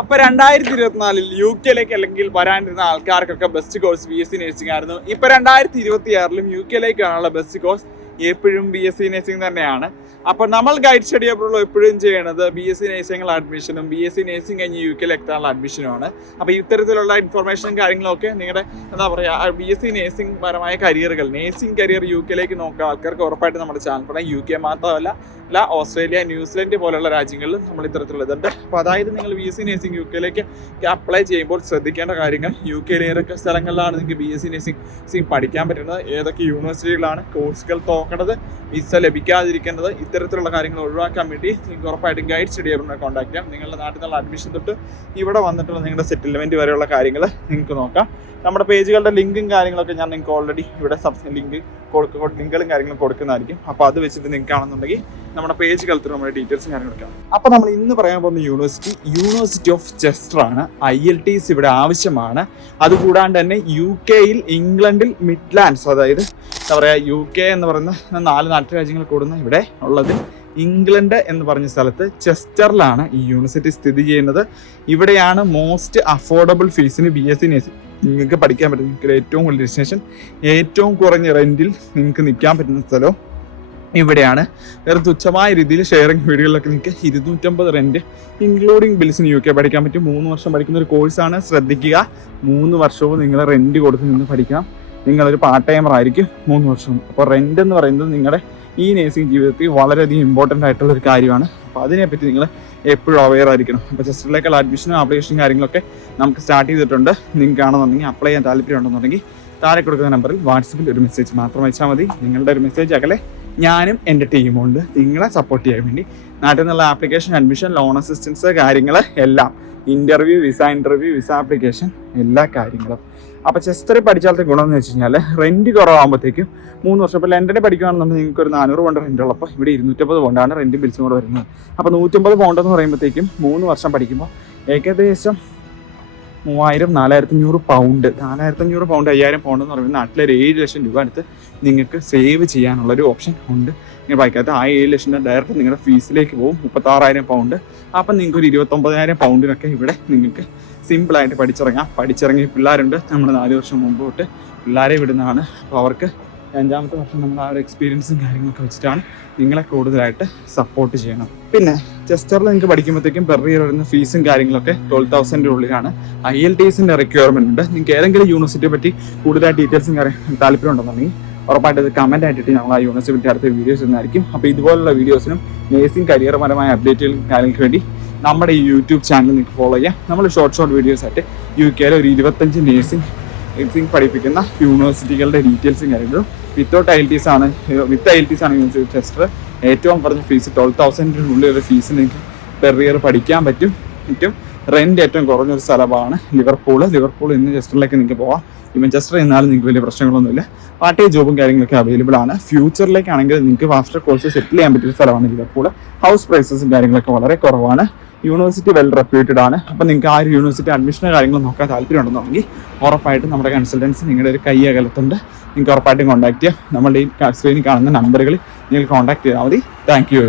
അപ്പോൾ 2024 UK-ലേക്ക് അല്ലെങ്കിൽ വരാനിരുന്ന ആൾക്കാർക്കൊക്കെ ബെസ്റ്റ് കോഴ്സ് BSc നഴ്സിംഗ് ആയിരുന്നു. ഇപ്പോൾ 2026 UK-ലേക്ക് വരാനുള്ള ബെസ്റ്റ് കോഴ്സ് എപ്പോഴും BSc നഴ്സിംഗ് തന്നെയാണ്. അപ്പോൾ നമ്മൾ ഗൈഡ് സ്റ്റഡി അബ്രോഡ് എപ്പോഴും ചെയ്യണത് BSc നഴ്സിംഗിൽ അഡ്മിഷനും BSc നഴ്സിംഗ് കഴിഞ്ഞ് UK-ലേക്ക് എത്താനുള്ള അഡ്മിഷനുമാണ്. അപ്പോൾ ഇത്തരത്തിലുള്ള ഇൻഫർമേഷനും കാര്യങ്ങളൊക്കെ നിങ്ങളുടെ എന്താ പറയുക BSc നഴ്സിംഗ് പരമായ കരിയറുകൾ നഴ്സിംഗ് കരിയർ UK-ലേക്ക് നോക്കുക ആൾക്കാർക്ക് ഉറപ്പായിട്ട് നമ്മുടെ ചാനൽ പറയാം. UK മാത്രമല്ല ഓസ്ട്രേലിയ, ന്യൂസിലൻഡ് പോലുള്ള രാജ്യങ്ങളിൽ നമ്മൾ ഇത്തരത്തിലുള്ളതുണ്ട്. അപ്പോൾ അതായത് നിങ്ങൾ BSc നഴ്സിംഗ് UK-ലേക്ക് അപ്ലൈ ചെയ്യുമ്പോൾ ശ്രദ്ധിക്കേണ്ട കാര്യങ്ങൾ UK-യിലെ ഏതൊക്കെ സ്ഥലങ്ങളിലാണ് നിങ്ങൾക്ക് BSc നഴ്സിംഗ് പഠിക്കാൻ പറ്റുന്നത്, ഏതൊക്കെ യൂണിവേഴ്സിറ്റികളാണ് കോഴ്സുകൾ നോക്കേണ്ടത്, വിസ ലഭിക്കാതിരിക്കേണ്ടത്, ഇത്തരത്തിലുള്ള കാര്യങ്ങൾ ഒഴിവാക്കാൻ വേണ്ടി നിങ്ങൾക്ക് ഉറപ്പായിട്ടും ഗൈഡ് സ്റ്റഡി അബ്രോഡിനെ കോൺടാക്ട് ചെയ്യാം. നിങ്ങളുടെ നാട്ടിൽ നിന്നുള്ള അഡ്മിഷൻ തൊട്ട് ഇവിടെ വന്നിട്ടുള്ള നിങ്ങളുടെ സെറ്റിൽമെൻറ്റ് വരെയുള്ള കാര്യങ്ങൾ നിങ്ങൾക്ക് നോക്കാം. നമ്മുടെ പേജുകളുടെ ലിങ്കും കാര്യങ്ങളൊക്കെ ഞാൻ നിങ്ങൾക്ക് ഓൾറെഡി ഇവിടെ ലിങ്കുകളും കാര്യങ്ങളും കൊടുക്കുന്നതായിരിക്കും. അപ്പോൾ അത് വെച്ചിട്ട് നിങ്ങൾക്ക് ആണെന്നുണ്ടെങ്കിൽ നമ്മുടെ പേജുകൾ നമ്മുടെ ഡീറ്റെയിൽസും കാര്യങ്ങളൊക്കെ. അപ്പോൾ നമ്മൾ ഇന്ന് പറയാൻ പോകുന്ന യൂണിവേഴ്സിറ്റി ഓഫ് ചെസ്റ്റർ ആണ്. IELTS ഇവിടെ ആവശ്യമാണ്. അതുകൂടാണ്ട് തന്നെ UK-യിൽ, ഇംഗ്ലണ്ടിൽ, മിഡ്ലാൻഡ്സ്, അതായത് എന്താ പറയുക UK എന്ന് പറയുന്ന 4 നാട്ടുരാജ്യങ്ങൾ കൂടുന്ന ഇവിടെ ഉള്ളത് ഇംഗ്ലണ്ട് എന്ന് പറഞ്ഞ സ്ഥലത്ത് ചെസ്റ്ററിലാണ് ഈ യൂണിവേഴ്സിറ്റി സ്ഥിതി ചെയ്യുന്നത്. ഇവിടെയാണ് മോസ്റ്റ് അഫോർഡബിൾ ഫീസിന് BSc നഴ്സിംഗ് നിങ്ങൾക്ക് പഠിക്കാൻ പറ്റും. നിങ്ങൾക്ക് ഏറ്റവും കൂടുതൽ ഡെസ്റ്റിനേഷൻ, ഏറ്റവും കുറഞ്ഞ റെൻറ്റിൽ നിങ്ങൾക്ക് നിൽക്കാൻ പറ്റുന്ന സ്ഥലവും ഇവിടെയാണ്. വേറെ തുച്ഛമായ രീതിയിൽ ഷെയറിംഗ് വീടുകളിലൊക്കെ നിങ്ങൾക്ക് 250 റെൻറ്റ് ഇൻക്ലൂഡിങ് ബിൽസിന് UK പഠിക്കാൻ പറ്റും. 3 വർഷം പഠിക്കുന്ന ഒരു കോഴ്സാണ്. ശ്രദ്ധിക്കുക, 3 വർഷവും നിങ്ങൾ റെൻറ്റ് കൊടുത്ത് നിന്ന് പഠിക്കണം. നിങ്ങളൊരു പാർട്ട് ടൈമർ ആയിരിക്കും 3 വർഷം. അപ്പോൾ റെൻ്റ് എന്ന് പറയുന്നത് നിങ്ങളുടെ ഈ നേഴ്സിംഗ് ജീവിതത്തിൽ വളരെയധികം ഇമ്പോർട്ടൻ്റ് ആയിട്ടുള്ള ഒരു കാര്യമാണ്. അപ്പോൾ അതിനെപ്പറ്റി നിങ്ങൾ എപ്പോഴും അവെയർ ആയിരിക്കണം. അപ്പോൾ ചെസ്റ്ററിലേക്കുള്ള അഡ്മിഷനും ആപ്ലിക്കേഷനും കാര്യങ്ങളൊക്കെ നമുക്ക് സ്റ്റാർട്ട് ചെയ്തിട്ടുണ്ട്. നിങ്ങൾക്കാണെന്നുണ്ടെങ്കിൽ അപ്ലൈ ചെയ്യാൻ താല്പര്യമുണ്ടെന്നുണ്ടെങ്കിൽ താഴെ കൊടുക്കുന്ന നമ്പറിൽ വാട്സപ്പിൽ ഒരു മെസ്സേജ് മാത്രം അയച്ചാൽ മതി. നിങ്ങളുടെ ഒരു മെസ്സേജ് അകലെ ഞാനും എൻ്റെ ടീമുണ്ട് നിങ്ങളെ സപ്പോർട്ട് ചെയ്യാൻ വേണ്ടി. നാട്ടിൽ നിന്നുള്ള ആപ്ലിക്കേഷൻ, അഡ്മിഷൻ, ലോൺ അസിസ്റ്റൻസ് കാര്യങ്ങൾ എല്ലാം, ഇൻ്റർവ്യൂ, വിസ ആപ്ലിക്കേഷൻ, എല്ലാ കാര്യങ്ങളും. അപ്പോൾ ചെസ്റ്ററിൽ പഠിച്ചാലത്തെ ഗുണം എന്ന് വെച്ച് കഴിഞ്ഞാൽ റെൻറ്റ് കുറവാകുമ്പോഴത്തേക്കും 3 വർഷം. ഇപ്പോൾ ലണ്ടനിൽ പഠിക്കുകയാണെന്നുണ്ടെങ്കിൽ നിങ്ങൾക്ക് ഒരു 400 പൗണ്ട് റെൻ്റ് ഉള്ളപ്പോൾ ഇവിടെ 250 പൗണ്ടാണ് റെൻറ്റും ബിൽസും കൂടെ വരുന്നത്. അപ്പോൾ 150 പൗണ്ട് എന്ന് പറയുമ്പോഴത്തേക്കും 3 വർഷം പഠിക്കുമ്പോൾ ഏകദേശം 3000-4500 പൗണ്ട്, 4500 പൗണ്ട് 5000 പൗണ്ട് എന്ന് പറയുമ്പോൾ നാട്ടിലൊരു 7 ലക്ഷം രൂപ അടുത്ത് നിങ്ങൾക്ക് സേവ് ചെയ്യാനുള്ളൊരു ഓപ്ഷൻ ഉണ്ട്. നിങ്ങൾ പഠിക്കാത്ത ആ 7 ലക്ഷം രൂപ ഡയറക്റ്റ് നിങ്ങളുടെ ഫീസിലേക്ക് പോകും. 36,000 പൗണ്ട്. അപ്പം നിങ്ങൾക്ക് ഒരു 29,000 പൗണ്ടിനൊക്കെ ഇവിടെ നിങ്ങൾക്ക് സിമ്പിളായിട്ട് പഠിച്ചിറങ്ങിയ പിള്ളേരുണ്ട്. നമ്മൾ 4 വർഷം മുമ്പ് തൊട്ട് പിള്ളേരെ വിടുന്നതാണ്. അപ്പോൾ അവർക്ക് 5-ാമത്തെ വർഷം നമ്മൾ ആ ഒരു എക്സ്പീരിയൻസും കാര്യങ്ങളൊക്കെ വെച്ചിട്ടാണ് നിങ്ങളെ കൂടുതലായിട്ട് സപ്പോർട്ട് ചെയ്യണം. പിന്നെ ചെസ്റ്ററിൽ നിങ്ങൾക്ക് പഠിക്കുമ്പോഴത്തേക്കും പെർ ഇയർ വരുന്ന ഫീസും കാര്യങ്ങളൊക്കെ 12,000 ഉള്ളിലാണ്. IELTS-ൻ്റെ റിക്വയർമെൻറ്റ് ഉണ്ട്. നിങ്ങൾക്ക് ഏതെങ്കിലും യൂണിവേഴ്സിറ്റിയെ പറ്റി കൂടുതലായിട്ട് ഡീറ്റെയിൽസും താല്പര്യം ഉണ്ടെന്നുണ്ടെങ്കിൽ ഉറപ്പായിട്ട് അത് കമൻറ്റ് ആയിട്ടിട്ട് ഞങ്ങൾ ആ യൂണിവേഴ്സിറ്റി അടുത്ത വീഡിയോസ് ഇടുന്നതായിരിക്കും. അപ്പോൾ ഇതുപോലുള്ള വീഡിയോസിനും നേഴ്സിംഗ് കരിയർപരമായ അപ്ഡേറ്റുകളും കാര്യങ്ങൾക്ക് വേണ്ടി നമ്മുടെ ഈ യൂട്യൂബ് ചാനൽ നിങ്ങൾക്ക് ഫോളോ ചെയ്യാം. നമ്മൾ ഷോർട്ട് വീഡിയോസ് ആയിട്ട് UK-യിലെ ഒരു 25 നേഴ്സിംഗ് പഠിപ്പിക്കുന്ന യൂണിവേഴ്സിറ്റികളുടെ ഡീറ്റെയിൽസും കാര്യങ്ങളും വിത്ത് IELTS ആണ് യൂണിവേഴ്സിറ്റി ചെസ്റ്റർ. ഏറ്റവും കുറഞ്ഞ ഫീസ് 12,000 ഒരു ഫീസ് നിങ്ങൾക്ക് പെർ ഇയർ പഠിക്കാൻ പറ്റും. റെൻറ്റ് ഏറ്റവും കുറഞ്ഞൊരു സ്ഥലമാണ് ലിവർപൂൾ ഇന്ന് ചെസ്റ്ററിലേക്ക് നിങ്ങൾക്ക് പോകാം. ഇവൻ ചെസ്റ്റർ എന്നാലും നിങ്ങൾക്ക് വലിയ പ്രശ്നങ്ങളൊന്നുമില്ല. പാർട്ട് ടൈം ജോബും കാര്യങ്ങളൊക്കെ അവൈലബിൾ ആണ്. ഫ്യൂച്ചറിലേക്കാണെങ്കിൽ നിങ്ങൾക്ക് മാസ്റ്റർ കോഴ്സ് സെറ്റിൽ ചെയ്യാൻ പറ്റിയ സ്ഥലമാണ് ലിവർപൂൾ. ഹൗസ് പ്രൈസസും കാര്യങ്ങളൊക്കെ വളരെ കുറവാണ്. യൂണിവേഴ്സിറ്റി വെൽ റെപ്യൂട്ടഡ് ആണ്. അപ്പോൾ നിങ്ങൾക്ക് ആ ഒരു യൂണിവേഴ്സിറ്റി അഡ്മിഷനും കാര്യങ്ങളും നോക്കാൻ താല്പര്യമുണ്ടെന്നുണ്ടെങ്കിൽ ഉറപ്പായിട്ടും നമ്മുടെ കൺസൾട്ടൻസി നിങ്ങളുടെ ഒരു കൈ അകലത്തുണ്ട്. നിങ്ങൾക്ക് ഉറപ്പായിട്ടും കോൺടാക്ട് ചെയ്യാം. നമ്മളുടെ ഈ സ്ക്രീനിൽ കാണുന്ന നമ്പറുകളിൽ നിങ്ങൾ കോൺടാക്ട് ചെയ്താൽ മതി. Thank you.